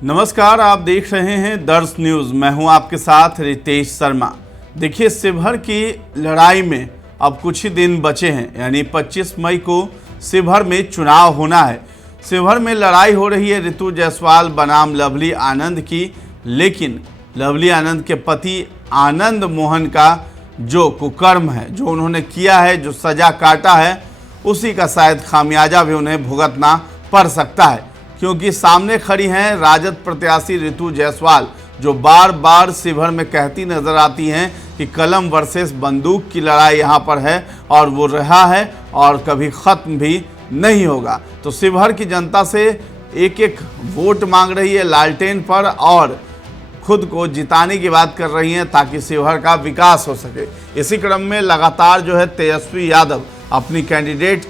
नमस्कार, आप देख रहे हैं दर्श न्यूज़। मैं हूं आपके साथ रितेश शर्मा। देखिए, शिवहर की लड़ाई में अब कुछ ही दिन बचे हैं, यानी 25 मई को शिवहर में चुनाव होना है। शिवहर में लड़ाई हो रही है ऋतु जायसवाल बनाम लवली आनंद की, लेकिन लवली आनंद के पति आनंद मोहन का जो कुकर्म है, जो उन्होंने किया है, जो सज़ा काटा है, उसी का शायद खामियाजा भी उन्हें भुगतना पड़ सकता है। क्योंकि सामने खड़ी हैं राजद प्रत्याशी ऋतु जायसवाल, जो बार बार शिवहर में कहती नजर आती हैं कि कलम वर्सेस बंदूक की लड़ाई यहाँ पर है और वो रहा है और कभी ख़त्म भी नहीं होगा। तो शिवहर की जनता से एक एक वोट मांग रही है लालटेन पर और खुद को जिताने की बात कर रही हैं ताकि शिवहर का विकास हो सके। इसी क्रम में लगातार जो है तेजस्वी यादव अपनी कैंडिडेट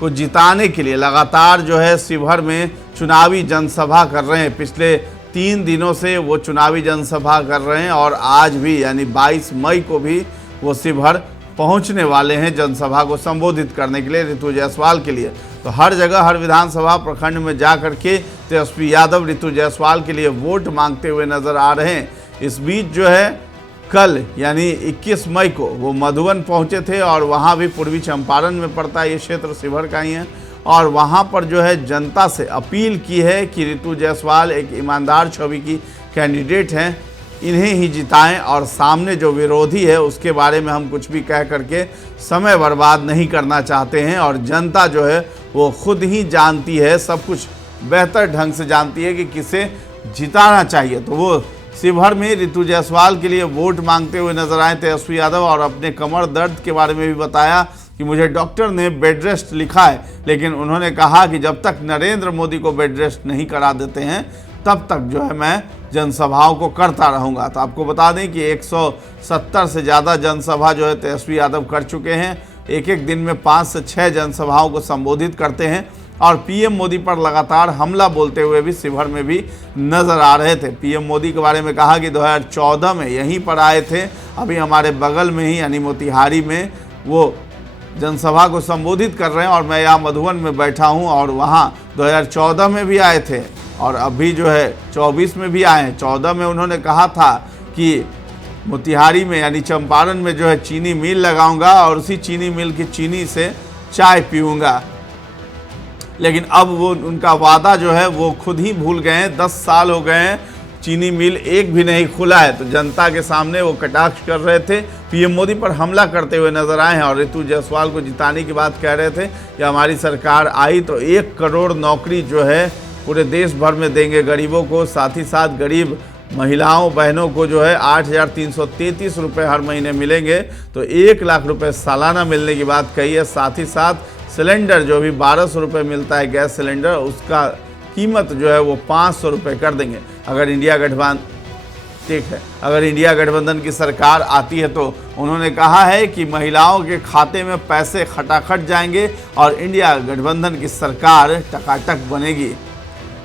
को जिताने के लिए लगातार जो है शिवहर में चुनावी जनसभा कर रहे हैं। पिछले 3 दिनों से वो चुनावी जनसभा कर रहे हैं और आज भी यानी 22 मई को भी वो शिवहर पहुंचने वाले हैं जनसभा को संबोधित करने के लिए ऋतु जायसवाल के लिए। तो हर जगह हर विधानसभा प्रखंड में जा करके तेजस्वी यादव ऋतु जायसवाल के लिए वोट मांगते हुए नजर आ रहे हैं। इस बीच जो है कल यानी 21 मई को वो मधुबन पहुंचे थे और वहां भी पूर्वी चंपारण में पड़ता है, ये क्षेत्र शिवहर का ही है, और वहां पर जो है जनता से अपील की है कि ऋतु जायसवाल एक ईमानदार छवि की कैंडिडेट हैं, इन्हें ही जिताएं और सामने जो विरोधी है उसके बारे में हम कुछ भी कह करके समय बर्बाद नहीं करना चाहते हैं। और जनता जो है वो खुद ही जानती है, सब कुछ बेहतर ढंग से जानती है कि किसे जिताना चाहिए। तो वो शिवहर में ऋतु जायसवाल के लिए वोट मांगते हुए नजर आए तेजस्वी यादव और अपने कमर दर्द के बारे में भी बताया कि मुझे डॉक्टर ने बेड रेस्ट लिखा है, लेकिन उन्होंने कहा कि जब तक नरेंद्र मोदी को बेड रेस्ट नहीं करा देते हैं तब तक जो है मैं जनसभाओं को करता रहूँगा। तो आपको बता दें कि 170 से ज़्यादा जनसभा जो है तेजस्वी यादव कर चुके हैं। एक एक दिन में 5 से 6 जनसभाओं को संबोधित करते हैं और पीएम मोदी पर लगातार हमला बोलते हुए भी शिवहर में भी नजर आ रहे थे। पीएम मोदी के बारे में कहा कि 2014 में यहीं पर आए थे, अभी हमारे बगल में ही यानी मोतिहारी में वो जनसभा को संबोधित कर रहे हैं और मैं यहाँ मधुबन में बैठा हूँ और वहाँ 2014 में भी आए थे और अभी जो है 24 में भी आए हैं। 14 में उन्होंने कहा था कि मोतिहारी में यानी चंपारण में जो है चीनी मिल लगाऊंगा और उसी चीनी मिल की चीनी से चाय पीऊँगा, लेकिन अब वो उनका वादा जो है वो खुद ही भूल गए हैं। 10 साल हो गए हैं, चीनी मिल एक भी नहीं खुला है। तो जनता के सामने वो कटाक्ष कर रहे थे, पीएम मोदी पर हमला करते हुए नजर आए हैं और ऋतु जायसवाल को जिताने की बात कह रहे थे कि हमारी सरकार आई तो 1 करोड़ नौकरी जो है पूरे देश भर में देंगे गरीबों को, साथ ही साथ गरीब महिलाओं बहनों को जो है 8,333 रुपये हर महीने मिलेंगे, तो 1 लाख रुपये सालाना मिलने की बात कही है। साथ ही साथ सिलेंडर जो भी 1200 रुपये मिलता है गैस सिलेंडर, उसका कीमत जो है वो 500 रुपये कर देंगे अगर इंडिया गठबंधन की सरकार आती है। तो उन्होंने कहा है कि महिलाओं के खाते में पैसे खटाखट जाएंगे और इंडिया गठबंधन की सरकार टकाटक बनेगी।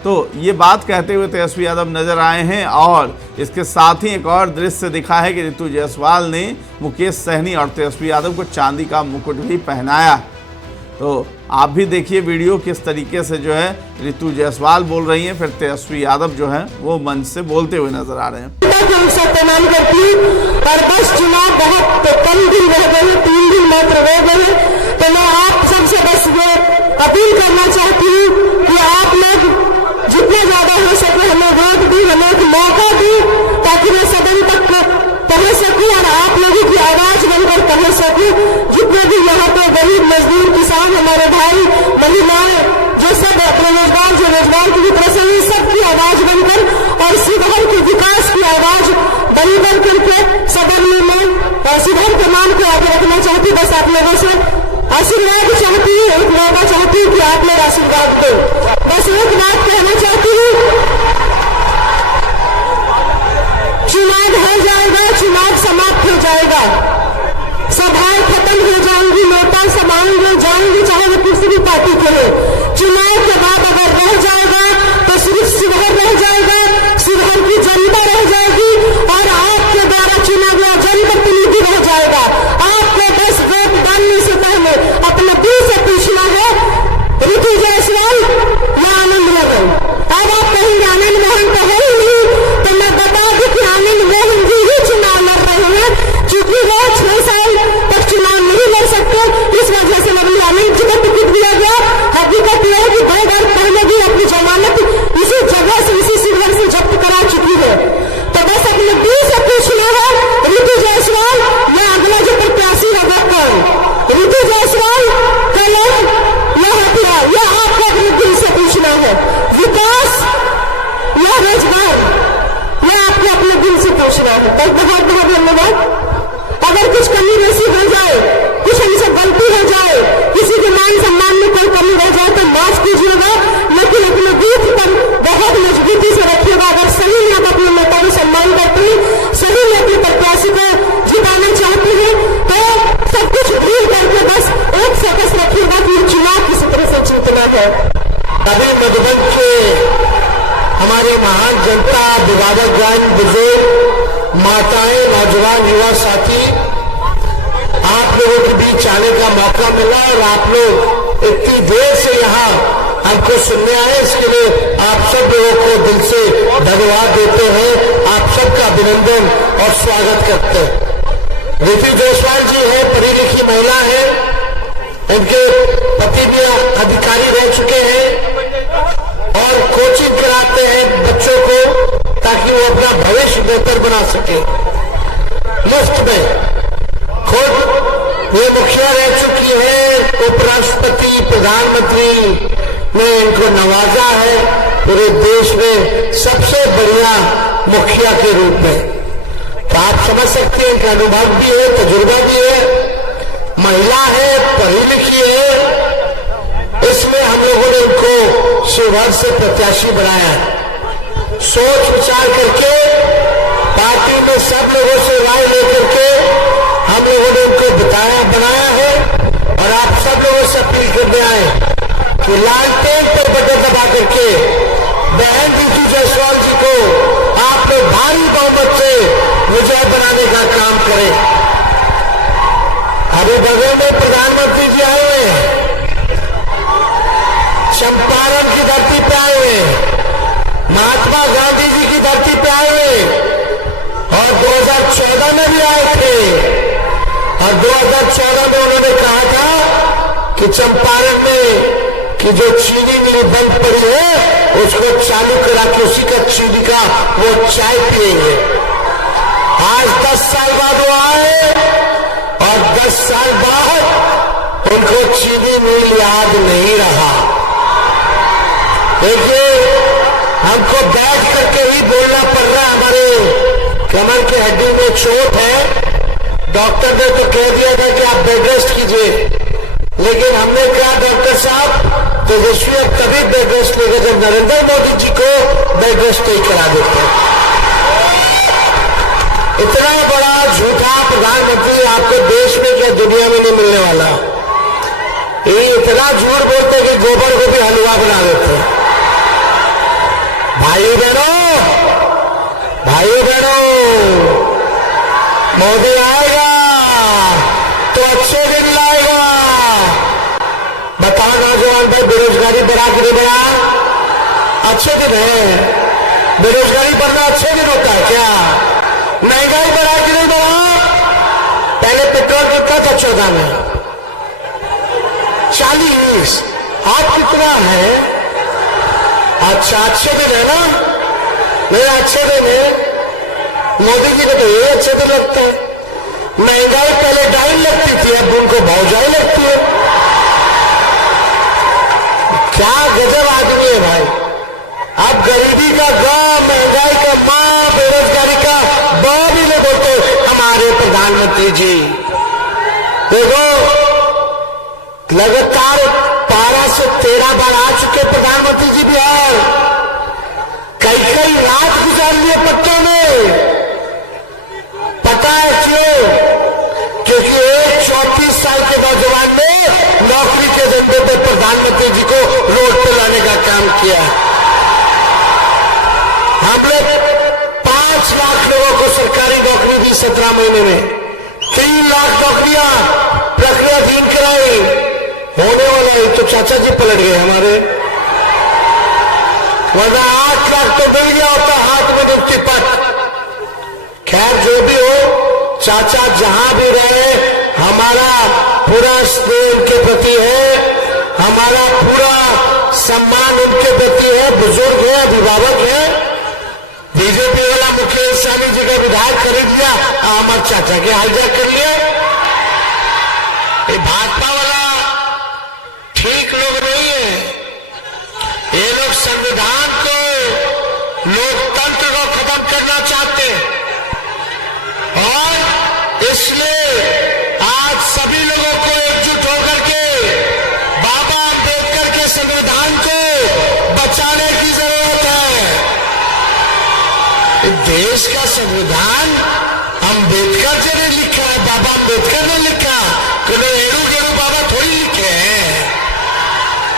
तो ये बात कहते हुए तेजस्वी यादव नजर आए हैं और इसके साथ ही एक और दृश्य दिखा है कि ऋतु जायसवाल ने मुकेश सहनी और तेजस्वी यादव को चांदी का मुकुट भी पहनाया। तो आप भी देखिए वीडियो किस तरीके से जो है ऋतु जायसवाल बोल रही हैं, फिर तेजस्वी यादव जो है वो मंच से बोलते हुए नजर आ रहे हैं। बस चुनाव बहुत कम दिन रह गए, 3 दिन मात्र रह गए, तो मैं आप सबसे बस ये अपील करना चाहती हूँ कि आप लोग जितना ज्यादा हो सके हमें वोट दी, हमें एक मौका दी ताकि मैं सदन तक पहुंच सकूं और आप लोगों की आवाज बनकर पहुंच सकूं। जितने भी यहाँ पे गरीब मजदूर किसान हमारे भाई महिलाएं जो सब अपने रोजगार की तरह से सबकी आवाज बनकर और शिवहर के विकास की आवाज बनी बन करके सदन में मैं शिवहर के नाम को आगे रखना चाहती हूँ। बस आप लोगों से आशीर्वाद चाहती हूँ, एक मौका चाहती हूँ कि आप लोग आशीर्वाद दो। बस एक बात कहना चाहती हूँ, चुनाव हो जाएगा, चुनाव समाप्त हो जाएगा, सभाएं खत्म हो जाएंगी, नेता सभाएं हो जाएंगी, चाहे वो किसी भी पार्टी के हो। चुनाव के बाद अगर रह जाएगा तो सिर्फ शिवहर रह जाएगा, शिवहर की जनता रह जाएगी और आपके द्वारा चुना गया जनप्रतिनिधि रह जाएगा। आपको बस वोट डालने से पहले अपने दिल से पूछना है ऋतु जायसवाल या आनंद मोहन। अब आप कहेंगे आनंद मोहन तो कुछ कमी बेसी हो जाए, कुछ हमसे गलती हो जाए, किसी के मान सम्मान में कोई कमी रह जाए तो माफ कीजिएगा, लेकिन अपने बूथ पर बहुत मजबूती से रखिएगा। अगर सही में आप अपने नेता को सम्मान करते हैं, सही में अपने प्रत्याशी को जिताना चाहते हैं, तो सब कुछ भूल करके बस एक फोकस रखिएगा कि ये चुनाव किसी तरह से जीतना है। अभी मधुबन के हमारे महान जनता, अभिभावकगण, बुजुर्ग, माताएं, नौजवान, युवा साथी, आप लोगों के बीच आने का मौका मिला और आप लोग इतनी देर से यहाँ हमको सुनने आए, इसके लिए आप सब लोगों को दिल से धन्यवाद देते हैं। आप सबका अभिनंदन और स्वागत करते हैं। ऋतु जायसवाल जी है, पढ़ी लिखी महिला है, इनके पति भी अधिकारी रह चुके हैं और कोचिंग कराते हैं बच्चों को ताकि वो अपना भविष्य बेहतर बना सके मुफ्त में। खुद ये मुखिया रह चुकी है, उपराष्ट्रपति, प्रधानमंत्री ने इनको नवाजा है पूरे देश में सबसे बढ़िया मुखिया के रूप में। तो आप समझ सकते हैं इनका अनुभव भी है, तजुर्बा भी है, महिला है, पढ़ी लिखी है, इसमें हम लोगों ने उनको शिवहर से प्रत्याशी बनाया। सोच विचार करके पार्टी में सब लोगों से राय लेकर के हम लोगों ने उनको बनाया है और आप सब लोगों से अपील करने आए कि लालटेन पर बटन दबा करके बहन ऋतु जायसवाल जी को आप लोग भारी बहुमत से विजय बनाने का काम करें। अभी बगल में प्रधानमंत्री जी आए हुए हैं, चंपारण की धरती पे आए हुए, महात्मा गांधी जी की धरती पे आए हुए और 2014 में भी आए थे और 2014 में उन्होंने कहा था कि चंपारण में कि जो चीनी मिल बंद पड़ी है उसको चालू करा के उसी का चीनी का वो चाय पिएंगे। आज 10 साल बाद वो आए और 10 साल बाद उनको चीनी मिल याद नहीं रहा। देखिए हमको बैठ करके ही बोलना पड़ रहा है, हमारे कमर की हड्डी में चोट है। डॉक्टर ने तो कह दिया था कि आप बेड रेस्ट कीजिए, लेकिन हमने कहा डॉक्टर साहब तेजस्वी अब तभी बेड रेस्ट लेगा जब नरेंद्र मोदी जी को बेड रेस्ट नहीं करा देते। इतना बड़ा झूठा प्रधानमंत्री आपको देश में क्या दुनिया में नहीं मिलने वाला। ये इतना झूठ बोलते कि गोबर को भी हलवा बना देते। भाइयों बहनों, मोदी आएगा तो अच्छे दिन लाएगा। बताओ नौजवान भाई, बेरोजगारी बढ़ा कि नहीं बढ़ा? अच्छे दिन है। बेरोजगारी बढ़ना अच्छे दिन होता है क्या? महंगाई बढ़ा कि नहीं बढ़ा? पहले पेट्रोल कितना था 14 में 40, आज कितना है? अच्छा, अच्छे दिन है ना? नहीं अच्छे दिन है। मोदी जी को तो ये अच्छे दिन लगते हैं। महंगाई पहले डाइन लगती थी, अब उनको भौजाई लगती है। क्या गजब आदमी है भाई। अब गरीबी का गांव, महंगाई का मां, बेरोजगारी का बाप ही नहीं बोलते हमारे प्रधानमंत्री जी। देखो लगातार 12 से 13 बार आ चुके प्रधानमंत्री जी बिहार। कई रात गुजार लिए पट्टों में। पता है क्यों? क्योंकि एक 34 साल के नौजवान ने नौकरी के जरिए पर प्रधानमंत्री जी को रोड पे लाने का काम किया। हम लोग 5 लाख लोगों को सरकारी नौकरी दी 17 महीने में। 3 लाख नौकरियां प्रक्रियाधीन कराई। होने वाला है तो चाचा जी पलट गए हमारे, वरना 8 लाख तो मिल गया होता हाथ में नियुक्ति पत्र। खैर जो भी हो, चाचा जहां भी रहे हमारा पूरा स्नेह उनके प्रति है, हमारा पूरा सम्मान उनके प्रति है। बुजुर्ग है, अभिभावक है। बीजेपी वाला मुकेश सहनी जी का विधायक खरीद लिया, अमर चाचा के हाईजैक कर लिया। ये भाजपा वाला ठीक लोग नहीं है। ये लोग संविधान को, लोकतंत्र को खत्म करना चाहते हैं और इसलिए संविधान अम्बेडकर जी ने लिखा है, बाबा अम्बेडकर ने लिखा, कोई एड़ू गेड़ू बाबा थोड़ी लिखे हैं।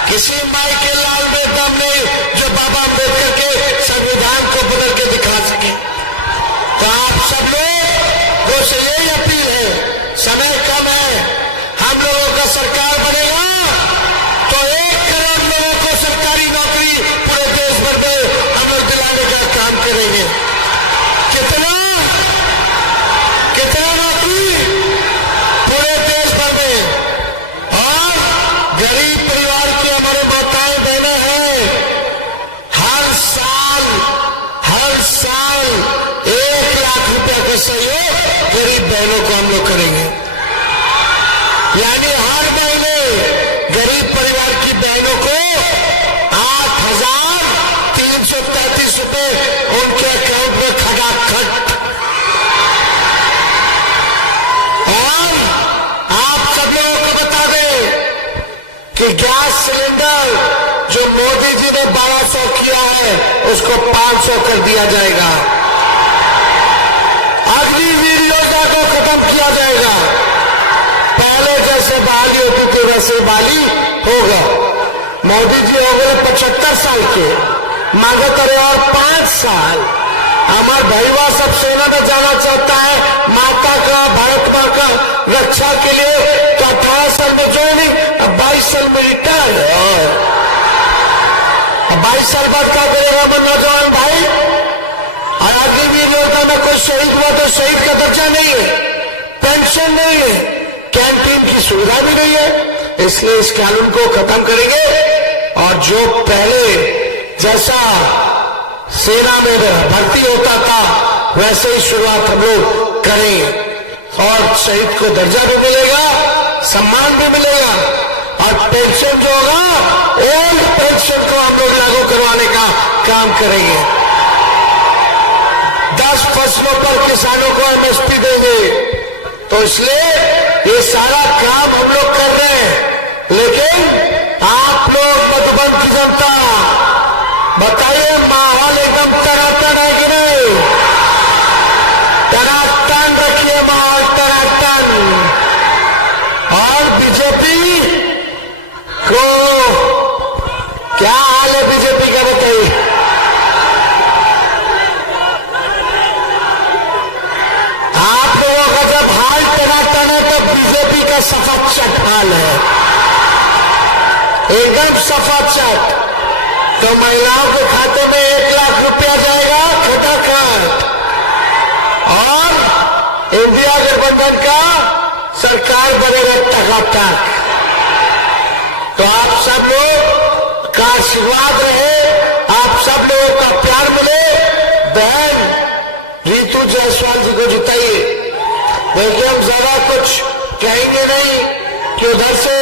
किसी माई के लाल में दम नहीं जो बाबा अम्बेडकर के संविधान को बदल के दिखा सके। तो आप सब लोग से यही अपील है, समय कम है, हम लोगों का सरकार बनेगा तो 1 करोड़ लोगों को सरकारी नौकरी पूरे देश भर में हम लोग दिलाने का काम करेंगे। कितना नौकरी पूरे देश भर में। और गरीब परिवार की हमारे माताएं बहनें हैं, हर साल 1 लाख रुपए का सहयोग गरीब बहनों को हम लोग करेंगे। यानी हर महीने गरीब परिवार की बहनों को 8,333 रुपए उनके अकाउंट में खटाखट। और आप सब लोगों को बता दें कि गैस सिलेंडर जो मोदी जी ने 1200 किया है उसको 500 कर दिया जाएगा। अग्निवीर योजना को खत्म किया जाएगा। पहले जैसे बहाली होती थी वैसे बहाली होगा। मोदी जी हो गए 75 साल के, मांगे करे और 5 साल। हमार भैया सब सेना में जाना चाहता है माता का, भारत मां का रक्षा के लिए, तो 18 साल में ज्वाइनिंग, अब 22 साल में रिटायर है। अब 22 साल बाद क्या करेगा मन नौजवान भाई? और अग्निवीर योजना में कोई शहीद हुआ तो शहीद का दर्जा नहीं है, पेंशन नहीं है, कैंटीन की सुविधा भी नहीं है। इसलिए इस कानून को खत्म करेंगे और जो पहले जैसा सेना में भर्ती होता था वैसे ही शुरुआत हम लोग करेंगे। और शहीद को दर्जा भी मिलेगा, सम्मान भी मिलेगा, और पेंशन जो होगा ओल्ड पेंशन को हम लोग लागू करवाने का काम करेंगे। 10 फसलों पर किसानों को MSP देंगे। तो इसलिए ये सारा काम हम लोग कर रहे हैं। लेकिन आप लोग मधुबन की जनता बताइए, माहौल एकदम तनातन है कि नहीं? तनातन रखिए, माहौल तनातन। और बीजेपी को क्या हाल है? बीजेपी का बताइए। आप लोगों का जब हाल तनातन है तो बीजेपी का सफाचट हाल है, एकदम सफाचट। तो महिलाओं के खाते में 1 लाख रुपया जाएगा खटाखट। और इंडिया गठबंधन का सरकार बनेगा टकाटक। तो आप सब लोग का आशीर्वाद रहे, आप सब लोगों का प्यार मिले। बहन रितु जायसवाल जी को जिताइए। देखिए हम ज्यादा कुछ कहेंगे नहीं कि उधर से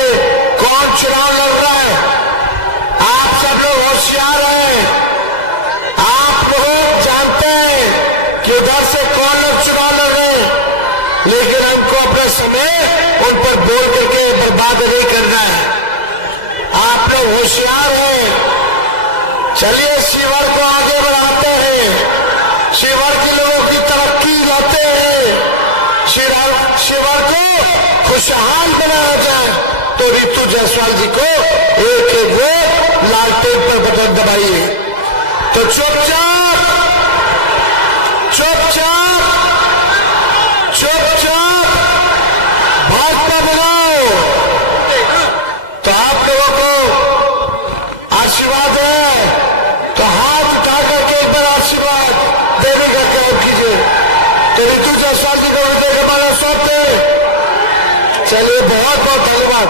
कौन चुनाव लड़ रहा है। आप सब लोग होशियार हैं, आप लोग जानते हैं कि उधर से कौन लोग चुनाव लड़ रहे हैं, लेकिन हमको अपना समय उन पर बोल करके बर्बाद नहीं करना है। आप लोग होशियार हैं। चलिए शिवर को आगे बढ़ाते हैं, शिवर के लोगों की तरक्की लाते हैं, शिवर को खुशहाल बनाया जाए। तो रितु जायसवाल जी को एक वोट लालटेन पर बटन दबाइए। तो चुपचाप भाजपा बनाओ। तो आप लोगों को आशीर्वाद है तो हाथ उठा करके एक बार आशीर्वाद देने का काम कीजिए। तो रितु जायसवाल जी को विजय का माला सौंपते। चलिए, बहुत बहुत धन्यवाद।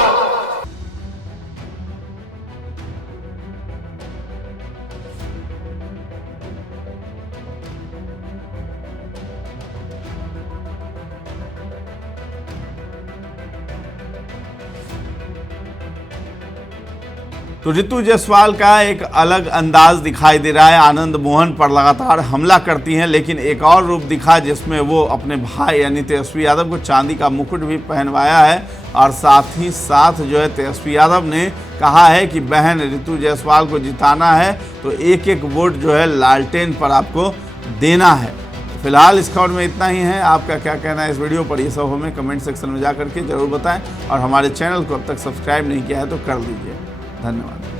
तो रितु जायसवाल का एक अलग अंदाज दिखाई दे रहा है। आनंद मोहन पर लगातार हमला करती हैं, लेकिन एक और रूप दिखा जिसमें वो अपने भाई यानी तेजस्वी यादव को चांदी का मुकुट भी पहनवाया है। और साथ ही साथ जो है तेजस्वी यादव ने कहा है कि बहन रितु जायसवाल को जिताना है तो एक एक वोट जो है लालटेन पर आपको देना है। फिलहाल इस खबर में इतना ही है। आपका क्या कहना है इस वीडियो पर, ये सब हमें कमेंट सेक्शन में जा करके जरूर बताएं और हमारे चैनल को अब तक सब्सक्राइब नहीं किया है तो कर लीजिए। धन्यवाद।